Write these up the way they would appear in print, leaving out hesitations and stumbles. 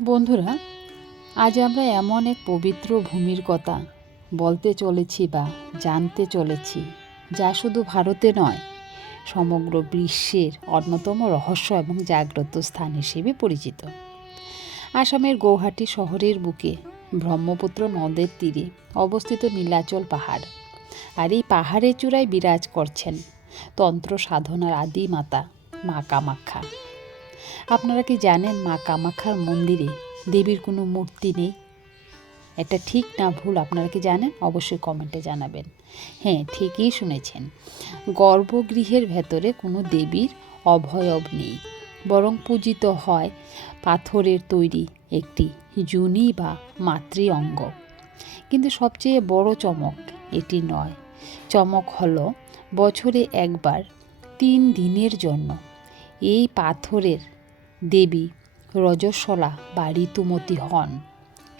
বন্ধুরা, আজ আমরা এমন এক পবিত্র ভূমির কথা বলতে চলেছি বা জানতে চলেছি, যা শুধু ভারতে নয়, সমগ্র বিশ্বের অন্যতম রহস্য এবং জাগ্রত স্থান হিসেবে পরিচিত। আসামের গৌহাটি শহরের বুকে ব্রহ্মপুত্র নদের তীরে অবস্থিত নীলাচল পাহাড়। আর এই পাহাড়ের চূড়ায় বিরাজ করছেন তন্ত্র সাধনার আদি মাতা মা কামাখ্যা। আপনারা কি জানেন, মা কামাখ্যার মন্দিরে দেবীর কোনো মূর্তি নেই? এটা ঠিক না ভুল আপনারা কি জানেন? অবশ্যই কমেন্টে জানাবেন। হ্যাঁ, ঠিকই শুনেছেন, গর্ভগৃহের ভেতরে কোনো দেবীর অবয়ব নেই, বরং পূজিত হয় পাথরের তৈরি একটি জুনি বা মাতৃ অঙ্গ। কিন্তু সবচেয়ে বড় চমক এটি নয়। চমক হলো, বছরে একবার 3 দিনের জন্য এই পাথরের দেবী রজস্বলা বা ঋতুমতী হন।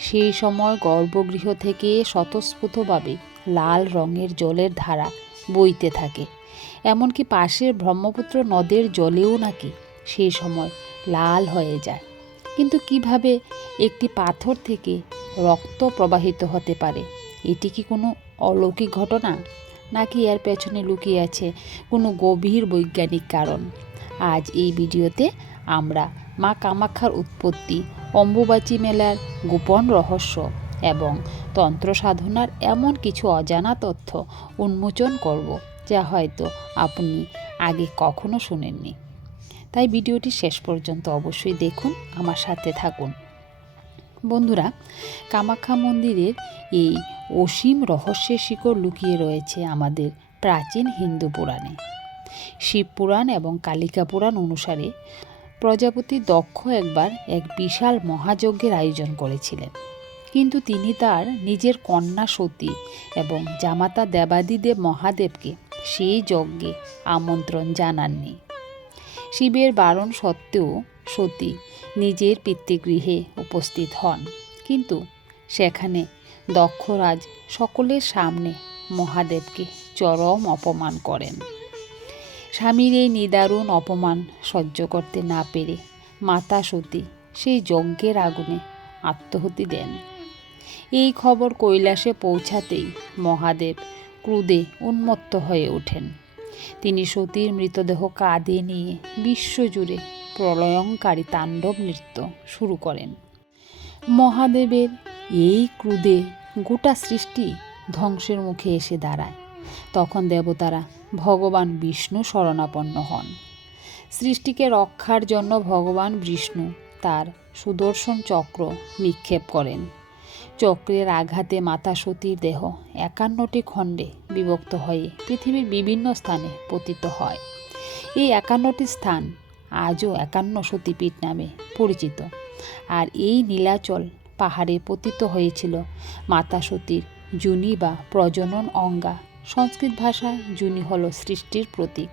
সেই সময় গর্ভগৃহ থেকে স্বতঃস্ফূর্তভাবে লাল রঙের জলের ধারা বইতে থাকে। এমনকি পাশের ব্রহ্মপুত্র নদের জলেও নাকি সেই সময় লাল হয়ে যায়। কিন্তু কিভাবে একটি পাথর থেকে রক্ত প্রবাহিত হতে পারে? এটি কি কোনো অলৌকিক ঘটনা, নাকি এর পেছনে লুকিয়ে আছে কোনো গভীর বৈজ্ঞানিক কারণ? আজ এই ভিডিওতে আমরা মা কামাখ্যার উৎপত্তি, অম্বুবাচী মেলার গোপন রহস্য এবং তন্ত্র সাধনার এমন কিছু অজানা তথ্য উন্মোচন করব, যা হয়তো আপনি আগে কখনো শুনেননি। তাই ভিডিওটি শেষ পর্যন্ত অবশ্যই দেখুন, আমার সাথে থাকুন। বন্ধুরা, কামাখ্যা মন্দিরের এই অসীম রহস্যের শিকড় লুকিয়ে রয়েছে আমাদের প্রাচীন হিন্দু পুরাণে। শিব পুরাণ এবং কালিকা পুরাণ অনুসারে প্রজাপতি দক্ষ একবার এক বিশাল মহাযজ্ঞের আয়োজন করেছিলেন, কিন্তু তিনি তার নিজের কন্যা সতী এবং জামাতা দেবাদিদেব মহাদেবকে সেই যজ্ঞে আমন্ত্রণ জানাননি। শিবের বারণ সত্ত্বেও সতী নিজের পিতৃগৃহে উপস্থিত হন, কিন্তু সেখানে দক্ষরাজ সকলের সামনে মহাদেবকে চরম অপমান করেন। স্বামীর এই নিদারুণ অপমান সহ্য করতে না পেরে মাতা সতী সেই যজ্ঞের আগুনে আত্মাহুতি দেন। এই খবর কৈলাসে পৌঁছাতেই মহাদেব ক্রোধে উন্মত্ত হয়ে ওঠেন। তিনি সতীর মৃতদেহ কাঁধে নিয়ে বিশ্বজুড়ে প্রলয়ঙ্কারী তাণ্ডব নৃত্য শুরু করেন। মহাদেবের এই ক্রোধে গোটা সৃষ্টি ধ্বংসের মুখে এসে দাঁড়ায়। তখন দেবতারা ভগবান বিষ্ণু শরণাপন্ন হন। সৃষ্টিকে রক্ষার জন্য ভগবান বিষ্ণু তার সুদর্শন চক্র নিক্ষেপ করেন। চক্রের আঘাতে মাতা সতীর দেহ 51টি খণ্ডে বিভক্ত হয়ে পৃথিবীর বিভিন্ন স্থানে পতিত হয়। এই 51টি স্থান আজও 51 সতীপীঠ নামে পরিচিত। আর এই নীলাচল পাহাড়ে পতিত হয়েছিল মাতা সতীর জুনি বা প্রজনন অঙ্গা। সংস্কৃত ভাষায় জুনি হলো সৃষ্টির প্রতীক।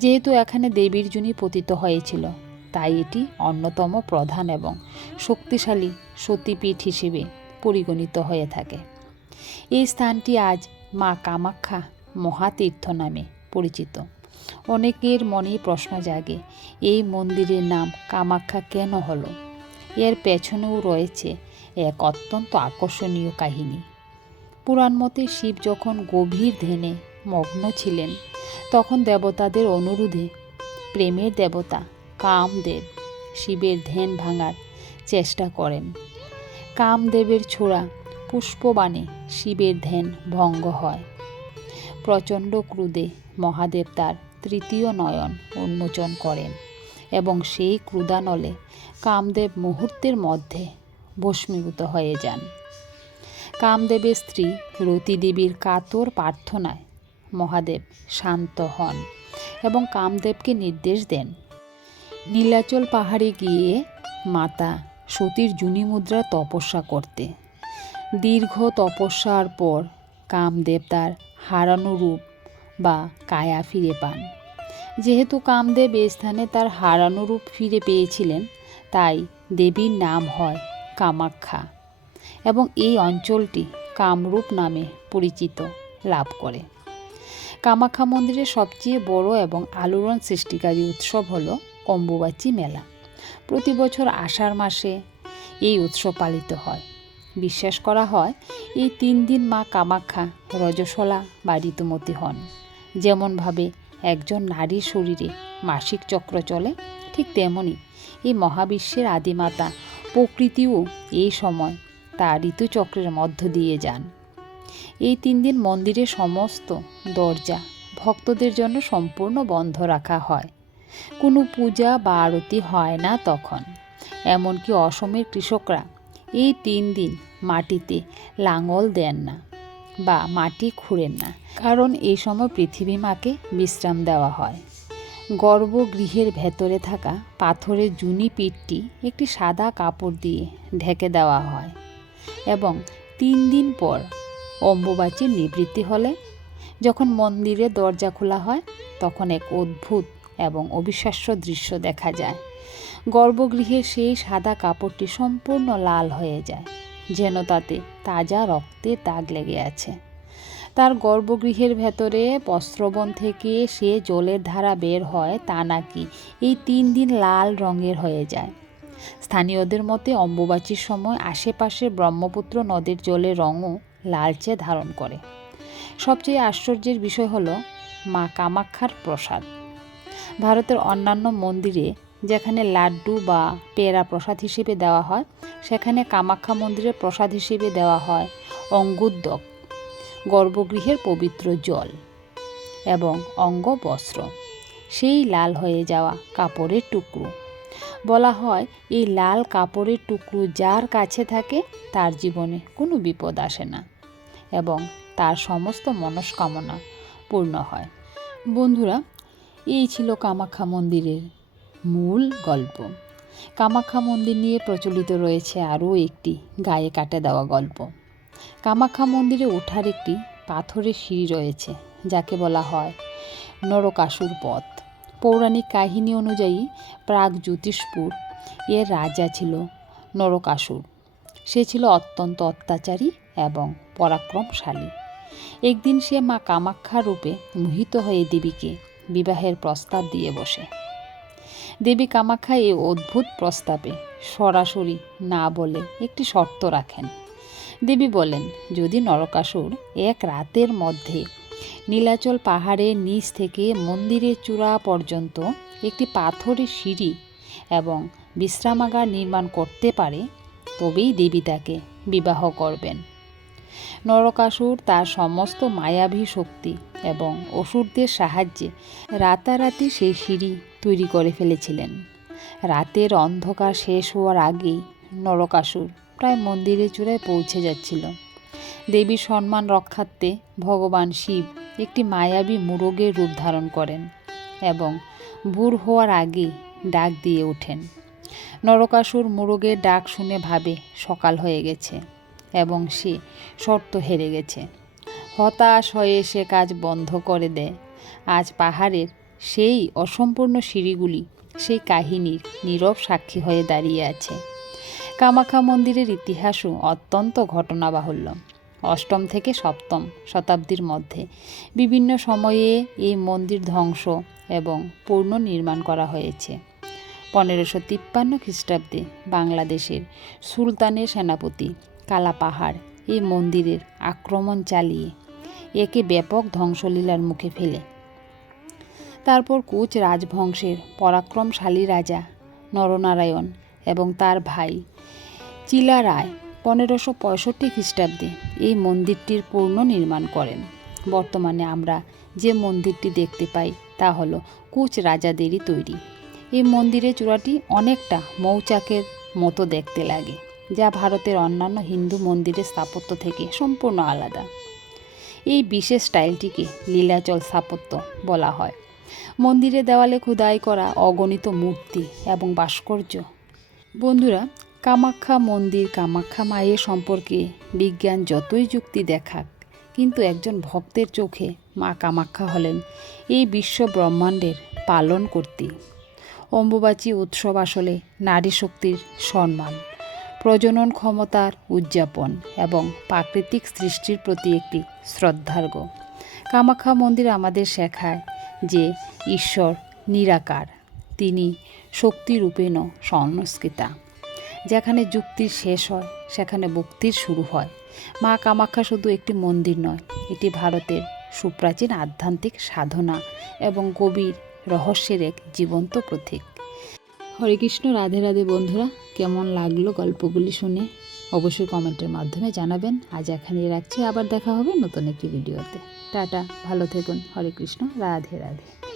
যেহেতু এখানে দেবীর জুনি পতিত হয়েছিল, তাই এটি অন্যতম প্রধান এবং শক্তিশালী সতীপীঠ হিসেবে পরিগণিত হয়ে থাকে। এই স্থানটি আজ মা কামাখ্যা মহাতীর্থ নামে পরিচিত। অনেকের মনেই প্রশ্ন জাগে, এই মন্দিরের নাম কামাখ্যা কেন হলো? এর পেছনেও রয়েছে এক অত্যন্ত আকর্ষণীয় কাহিনী। পুরাণ মতে শিব যখন গভীর ধ্যানে মগ্ন ছিলেন, তখন দেবতাদের অনুরোধে প্রেমের দেবতা কামদেব শিবের ধ্যান ভাঙার চেষ্টা করেন। কামদেবের ছোড়া পুষ্পবাণে শিবের ধ্যান ভঙ্গ হয়। প্রচণ্ড ক্রোধে মহাদেব তার তৃতীয় নয়ন উন্মোচন করেন এবং সেই ক্রোধানলে কামদেব মুহূর্তের মধ্যে ভস্মীভূত হয়ে যান। কামদেবের স্ত্রী রতি দেবীর কাতর প্রার্থনায় মহাদেব শান্ত হন এবং কামদেবকে নির্দেশ দেন নীলাচল পাহাড়ে গিয়ে মাতা সতীর জুনি মুদ্রা তপস্যা করতে। দীর্ঘ তপস্যার পর কামদেব তার হারানো রূপ বা কায়া ফিরে পান। যেহেতু কামদেব এই স্থানে তার হারানো রূপ ফিরে পেয়েছিলেন, তাই দেবীর নাম হয় কামাখ্যা এবং এই অঞ্চলটি কামরূপ নামে পরিচিত লাভ করে। কামাখ্যা মন্দিরের সবচেয়ে বড় এবং আলোড়ন সৃষ্টিকারী উৎসব হলো অম্বুবাচী মেলা। প্রতি বছর আষাঢ় মাসে এই উৎসব পালিত হয়। বিশ্বাস করা হয় এই 3 দিন মা কামাখ্যা রজস্বলা বা ঋতুমতী হন। যেমনভাবে একজন নারীর শরীরে মাসিক চক্র চলে, ঠিক তেমনি এই মহাবিশ্বের আদিমাতা প্রকৃতিও এই সময় তার ঋতুচক্রের মধ্য দিয়ে যান। এই 3 দিন মন্দিরের সমস্ত দরজা ভক্তদের জন্য সম্পূর্ণ বন্ধ রাখা হয়। কোনো পূজা বা আরতি হয় না তখন। এমনকি অসমের কৃষকরা এই 3 দিন মাটিতে লাঙল দেন না বা মাটি খুঁড়েন না, কারণ এই সময় পৃথিবী মাকে বিশ্রাম দেওয়া হয়। গর্ভগৃহের ভেতরে থাকা পাথরের জুনি পিঠটি একটি সাদা কাপড় দিয়ে ঢেকে দেওয়া হয় এবং 3 দিন পর অম্বুবাচীর নিবৃত্তি হলে যখন মন্দিরের দরজা খোলা হয় তখন এক অদ্ভুত এবং অবিশ্বাস্য দৃশ্য দেখা যায়। গর্ভগৃহের সেই সাদা কাপড়টি সম্পূর্ণ লাল হয়ে যায়, যেন তাতে তাজা রক্তের দাগ লেগে আছে। তার গর্ভগৃহের ভেতরে প্রস্রবণ থেকে সে জলের ধারা বের হয়, তা নাকি এই 3 দিন লাল রঙের হয়ে যায়। স্থানীয়দের মতে অম্বুবাচীর সময় আশেপাশে ব্রহ্মপুত্র নদীর জলের রঙও লালচে ধারণ করে। সবচেয়ে আশ্চর্যের বিষয় হলো মা কামাখ্যার প্রসাদ। ভারতের অন্যান্য মন্দিরে যেখানে লাড্ডু বা পেড়া প্রসাদ হিসেবে দেওয়া হয়, সেখানে কামাখ্যা মন্দিরে প্রসাদ হিসেবে দেওয়া হয় অঙ্গুদক, গর্ভগৃহের পবিত্র জল এবং অঙ্গবস্ত্র, সেই লাল হয়ে যাওয়া কাপড়ের টুকরো। বলা হয় এই লাল কাপড়ের টুকরো যার কাছে থাকে তার জীবনে কোনো বিপদ আসে না এবং তার সমস্ত মনস্কামনা পূর্ণ হয়। বন্ধুরা, এই ছিল কামাখ্যা মন্দিরের মূল গল্প। কামাখ্যা মন্দির নিয়ে প্রচলিত রয়েছে আরও একটি গায়ে কাটে দেওয়া গল্প। কামাখ্যা মন্দিরে ওঠার একটি পাথরের সিঁড়ি রয়েছে, যাকে বলা হয় নরকাসুর পথ। পৌরাণিক কাহিনী অনুযায়ী প্রাগজ্যোতিষপুর এর রাজা ছিল নরকাসুর। সে ছিল অত্যন্ত অত্যাচারী এবং পরাক্রমশালী। একদিন সে মা কামাখ্যা রূপে মোহিত হয়ে দেবীকে বিবাহের প্রস্তাব দিয়ে বসে। দেবী কামাখ্যা এই অদ্ভুত প্রস্তাবে সরাসরি না বলে একটি শর্ত রাখেন। দেবী বলেন, যদি নরকাসুর এক রাতের মধ্যে নীলাচল পাহাড়ের নিচ থেকে মন্দিরের চূড়া পর্যন্ত একটি পাথরের সিঁড়ি এবং বিশ্রামাগার নির্মাণ করতে পারে, তবেই দেবী তাকে বিবাহ করবেন। নরকাসুর তার সমস্ত মায়াবী শক্তি এবং অসুরদের সাহায্যে রাতারাতি সেই সিঁড়ি তৈরি করে ফেলেছিলেন। রাতের অন্ধকার শেষ হওয়ার আগেই নরকাসুর প্রায় মন্দিরের চূড়ায় পৌঁছে যাচ্ছিল। দেবীর সম্মান রক্ষার্থে ভগবান শিব একটি মায়াবী মুরগের রূপ ধারণ করেন এবং ভোর হওয়ার আগেই ডাক দিয়ে ওঠেন। নরকাসুর মুরগের ডাক শুনে ভাবে সকাল হয়ে গেছে এবং সে শর্ত হেরে গেছে। হতাশ হয়ে সে কাজ বন্ধ করে দেয়। আজ পাহাড়ের সেই অসম্পূর্ণ সিঁড়িগুলি সেই কাহিনীর নীরব সাক্ষী হয়ে দাঁড়িয়ে আছে। কামাখ্যা মন্দিরের ইতিহাসও অত্যন্ত ঘটনাবাহুল্য। 8ম থেকে 7ম শতাব্দীর মধ্যে বিভিন্ন সময়ে এই মন্দির ধ্বংস এবং পুনর্নির্মাণ করা হয়েছে। 1553 খ্রিস্টাব্দে বাংলাদেশের সুলতানের সেনাপতি কালাপাহাড় এই মন্দিরের আক্রমণ চালিয়ে একে ব্যাপক ধ্বংসলীলার মুখে ফেলে। তারপর কোচ রাজবংশের পরাক্রমশালী রাজা নরনারায়ণ এবং তার ভাই চিলা রায় 1565 খ্রিস্টাব্দে এই মন্দিরটির পুনর্নির্মাণ করেন। বর্তমানে আমরা যে মন্দিরটি দেখতে পাই তা হলো কোচ রাজাদেরই তৈরি। এই মন্দিরের চূড়াটি অনেকটা মৌচাকের মতো দেখতে লাগে, যা ভারতের অন্যান্য হিন্দু মন্দিরের স্থাপত্য থেকে সম্পূর্ণ আলাদা। এই বিশেষ স্টাইলটিকে লীলাচল স্থাপত্য বলা হয়। মন্দিরের দেওয়ালে খোদাই করা অগণিত মূর্তি এবং ভাস্কর্য। বন্ধুরা, কামাখ্যা মন্দির, কামাখ্যা মায়ের সম্পর্কে বিজ্ঞান যতই যুক্তি দেখাক, কিন্তু একজন ভক্তের চোখে মা কামাখ্যা হলেন এই বিশ্ব ব্রহ্মাণ্ডের পালন কর্ত্রী। অম্বুবাচী উৎসব আসলে নারী শক্তির সম্মান, প্রজনন ক্ষমতার উদযাপন এবং প্রাকৃতিক সৃষ্টির প্রতি একটি শ্রদ্ধার্ঘ্য। কামাখ্যা মন্দির আমাদের শেখায় যে ঈশ্বর নিরাকার, তিনি শক্তিরূপেণ সংস্কৃতা। যেখানে যুক্তির শেষ হয় সেখানে ভক্তির শুরু হয়। মা কামাখ্যা শুধু একটি মন্দির নয়, এটি ভারতের সুপ্রাচীন আধ্যাত্মিক সাধনা এবং গভীর রহস্যের এক জীবন্ত প্রতীক। হরে কৃষ্ণ, রাধে রাধে বন্ধুরা। কেমন লাগলো গল্পগুলি শুনে অবশ্যই কমেন্টের মাধ্যমে জানাবেন। আজ এখানেই রাখছি, আবার দেখা হবে নতুন একটি ভিডিওতে। টাটা, ভালো থাকুন। হরে কৃষ্ণ, রাধে রাধে।